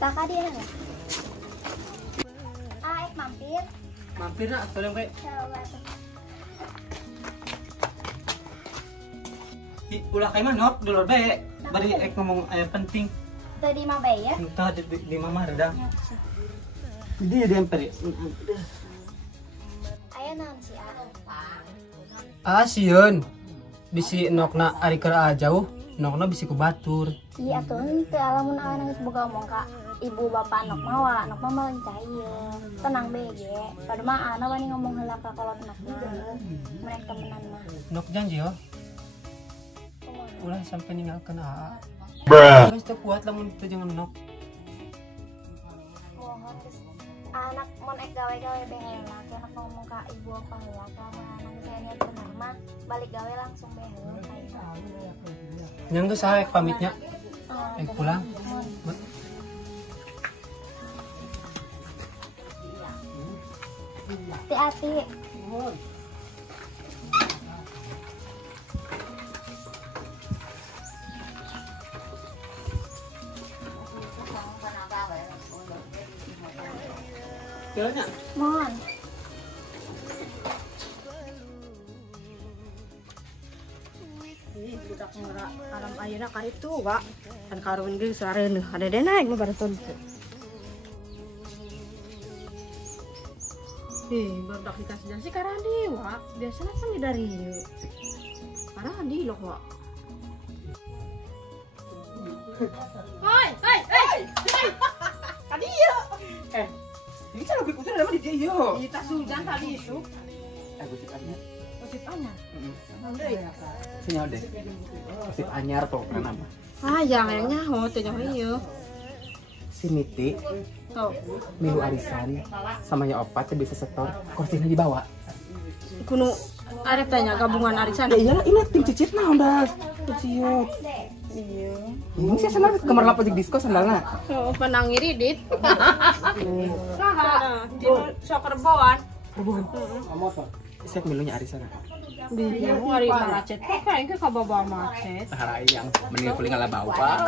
Kakak dia nggak? Mampir. Mampir nak, tolong kayak. Coba tuh. Ulah kayak manok, dulu baik. Bari ngomong penting. Tadi mah bayi ya? Entah di mama redang. Dia emper. Ayo naon sih Sieun. Bisi nokna ari keur jauh, nokna bisi ku batur. Iya tuh, teu alamun aweuna geus boga omong ka ibu bapak nok mawa, nok mah meunca ieu. Tenang bege. Pada mah ana wani ngomong heula ka kolot nokna. Mereka temenan mah. Nok janji yo. Ulah sampai ninggalkeun aa. Terus teu kuat lamun teu jangan nok. Mohon geus anak mon ek gawe-gawe behe lah, anak ngomong ka ibu apa heula ka anak saya niat bener mah balik gawe langsung behe. Yang geus saek pamitnya. Pulang. Hati-hati. Jalannya. Mohon. Budak ngera alam ayeuna karitu wa kan karuan ge sareuneun ada deh naik mah baraton teh. Barudak dikasih jasi karandi wa biasana kan dari ieu. Karandi loh wa. Hoi. Kadi ieu. Ini cara lebih putih ada di dia yo. Kita sujan tadi isu. Gosip anyar. Gosip anyar. Senyal deh. Gosip anyar tuh karena apa? Yang nyaho teh nyaho ieu. Si Miti Tuh. milu arisan samanya opat teh bisa setor kursinya dibawa. Kuno arep tanya gabungan arisan. Ya iyalah ini tim cicit naon das. Cicit. Iya. Ini sih sana kamar lapor di disko sandalna. Oh, penang iridit. Saha? Sok reboan. Perbuan. Saya milunya arisan. Bingung hari macet. Kayaknya ke bawah macet. Harayang mending kuling ala bawang.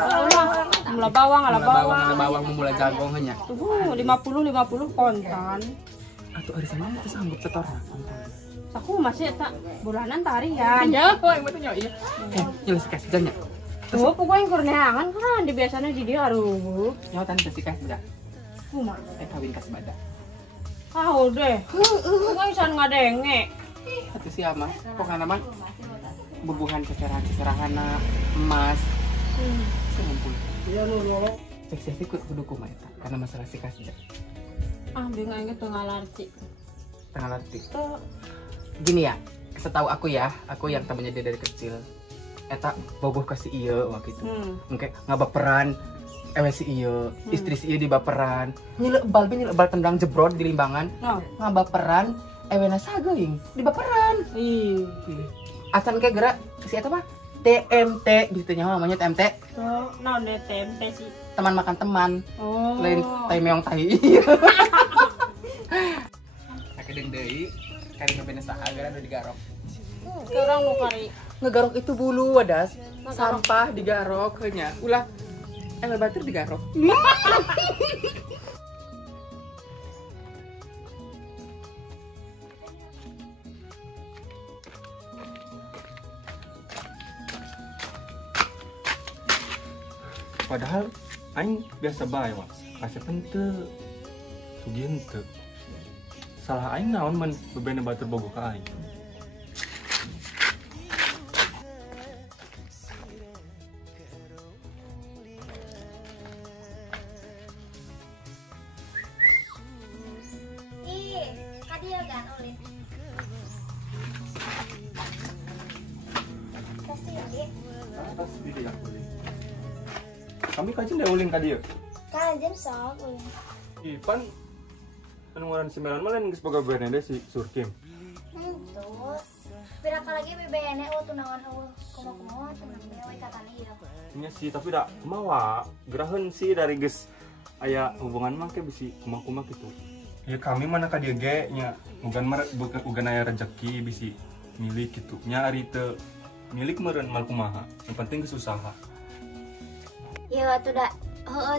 Mula bawang, ala bawang. Ala bawang mulai jagong hanya. Tuh 50 kontan. Atuh arisannya itu sanggup setor. Aku masih tak bulanan tarian. Ya, kok yang betul iya. Jelas kasih janya. Tuh pokoknya kurneangan kan di biasanya di dia aduh. Nyotan kasih kasih dah. Kumaha? Kawin kasih badak. Kau deh. Pokoknya bisa ngadenge. Atuh siapa? Pokoknya mah bubuhan keserahan emas. Seumpul. Iya lu. Seksi kudu kumaha eta karena masalah si kasih. Bingung aja tengah larti. Tengah arti. Gini ya, setahu aku ya, aku yang temennya dia dari kecil. Eta boboh kasih iya waktu itu. Mungkin ngabaperan si iya, istri si iya dibaperan. Nyilebal tendang jebrod di limbangan. Ngabaperan ewena sageuing dibaperan. Ih. Asan kayak gerak si eta mah TMT gitu nyawa namanya TMT. Oh, naon deh TMT sih? Teman makan teman. Oh. Lain tai meong tai. Sakedeng deui kari ngabena saha gara digarok. Orang nu kari Ngegarok itu bulu wadas, sampah digarok hanya. Ulah batur digarok. Padahal aing biasa bae wak kasih teu sugih henteu salah aing naon mun bebene batur bogoh ka aing. Ih, kadieu kan ulin. Pasti ya, Dik. Atas diri aku. Kami kajian deh ulin ka dieu. Kajen sok ulin. Ipan anu ngaran si Melan mah lain geus boga bebene si Surkim. Terus berapa lagi BBN tuh naon kumaha tenang dewe katan ieu. Nya sih tapi da mawa geraheun sih dari geus aya hubungan mah ke bisi kumaha-kumaha gitu. Ya kami mana ka dieu ge nya bukan aya rezeki bisi milik gitu. Nya ari teu milik meureun mal kumaha. Yang penting geus usaha. Ya tuh dah,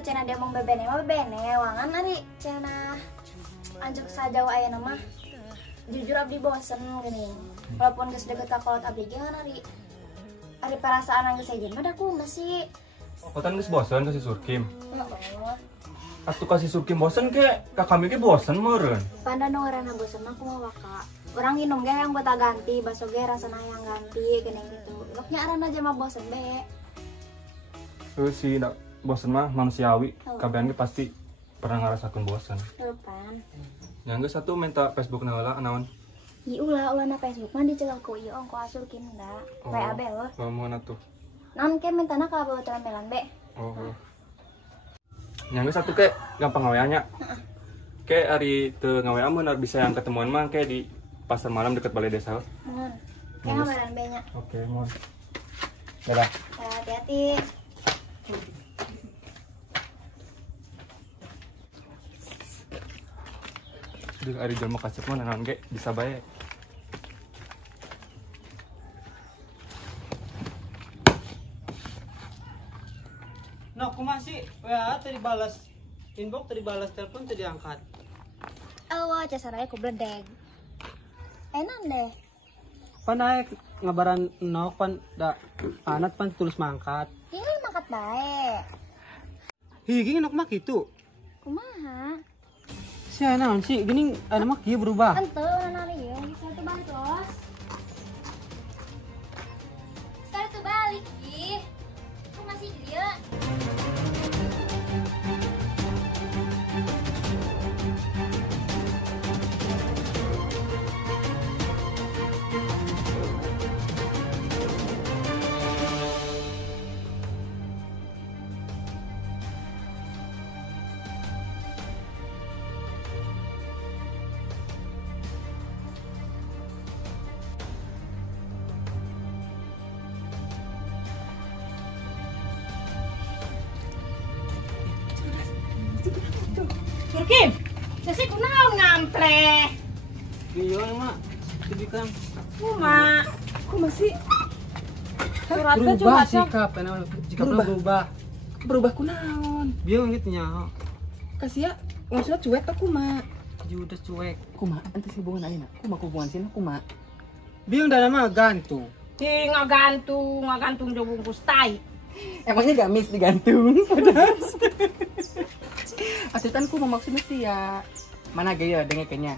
cina dia mau bebene mah bebene, wangan ari cina anjuk sajauh aya nama. Jujur abdi bosen gini. Walaupun geus deket ka kolot abdi ge kan ari perasaan geus saja mah da kumaha sih. Kotan geus bosen ka si Surkim. Heeh. Atuh ka si Surkim bosen ke ka kami ge bosen meureun. Panda nu ngaranna bosen mah kumaha waka. Urang nginum ge yang bota ganti, baso ge rasana yang ganti geuning gitu. Loknya arana aja mah bosen be. Si bosen mah manusiawi, kabehan ge pasti pernah ngarasakeun bosen. Depan. Yang geus satu minta Facebook heula naon? Ulah na Facebook mah dicekel ku ieu ongko asurkin da. PAB heuh. Ngomongna tuh. Naon ke mintana ka bawa melan be. Oh. Yang geus satu ke gampang ngawanya. Ke ari teu ngawea mun bisa yang ketemuan mah ke di pasar malam dekat balai desa. Mohon. Kayak ngabaran be nya. Oke, mohon. Dadah. Hati-hati. Duh, ari jelema kasep mah naon ge bisa bae. Nah, aku masih WA tadi balas inbox, tadi balas telepon, tadi angkat. Awa casaraya ku bledeg. Enak deh. Pan ngabaran nok pan da anat pan tulus mangkat. Ini makat bae. Higi nok mah kitu. Kumaha? Sia naon sih geuning anu mah kieu berubah. Ente nari ya, saya tuh balik los. Sekarang tuh balik ih. Aku masih dia. Surkim, sesi kunaon ngample. Iya mah jadi kan Kuma. kok masih Suratnya berubah cuma sikap naon jika berubah. Berubah kunaon? Bieu gitu nya. Kasih ya, maksudnya cuek aku mah. Judes cuek. Kuma, ente sih hubungan ayeuna. Kuma hubungan sini kuma. Bieu da mah gantung. Ti ngagantung jo bungkus tai. Emangnya gamis digantung. Asutan ku maksudnya sih ya. Mana gaya dengan kayaknya.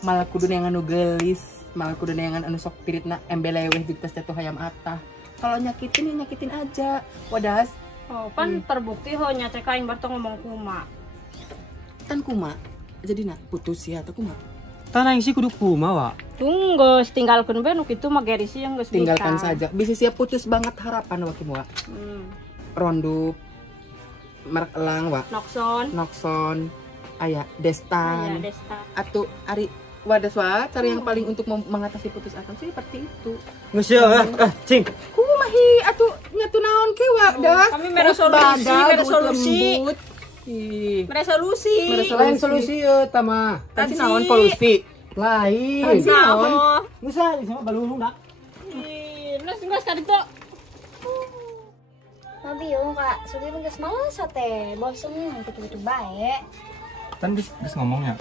Malah kudu anu gelis, malah kudu anu sok piritna embeleweh di tas jatuh hayam atah. Kalau nyakitin ya nyakitin aja. Wadas. Oh, pan terbukti ho nya cek aing baru ngomong kuma. Kan kuma. Jadi nak putus ya atau kuma. Tanah yang sih kudu kuma wa. Tunggu, tinggalkan be nu kitu mah gerisi yang geus Tinggalkan saja. Bisa siap putus banget harapan wa kimu wa. Rondup, merek elang wa. Nokson, aya Destan. Desta. Atau Ari wadas wa cara yang paling untuk mengatasi putus asa sih seperti itu. Geus ya, cing. Kumahi atuh nyatu naon ke wa das. Kami mere solusi, mere solusi. Ih, Mere solusi. Lain solusi ya tama. kan si naon polusi. Lain. Naon? Bisa sama balulu nak. Nges tadi tuh. Nabi yung kak, sugi geus males teh, bosen gitu-gitu bae. Kan geus ngomongnya.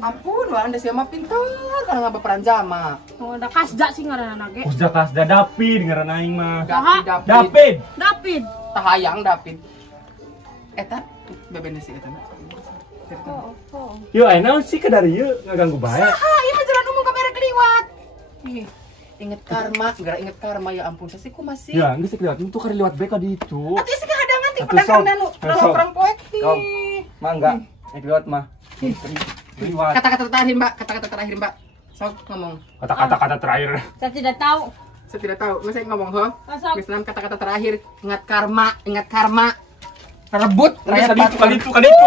Ampun, wah anda siapa pintar karena nggak berperan jama. Oh, ada kasda sih ngaranna ge. Usda David ngaran aing mah. David. David. Tahayang David. Eta bebene si eta. Oh. Yo, naon sih ke dari ieu ngaganggu bae. Saha ieu mah jalan umum ka mere keliwat. Ih, inget karma, gara inget karma ya ampun sasi ku masih. Ya, geus liwat itu ka liwat bae ka ditu. Atuh sih kahadangan ti Atuh, pedagang sok. danu, Sok. perang poek. Kau. Mangga, liwat mah. Liwat. Kata-kata terakhir, Mbak. Kata-kata terakhir, Mbak. Sok ngomong. Kata-kata terakhir. Saya tidak tahu. Saya tidak tahu, nggak saya ngomong, ho. Masuk. Misalnya kata-kata terakhir, ingat karma, ingat karma. Rebut Kali itu.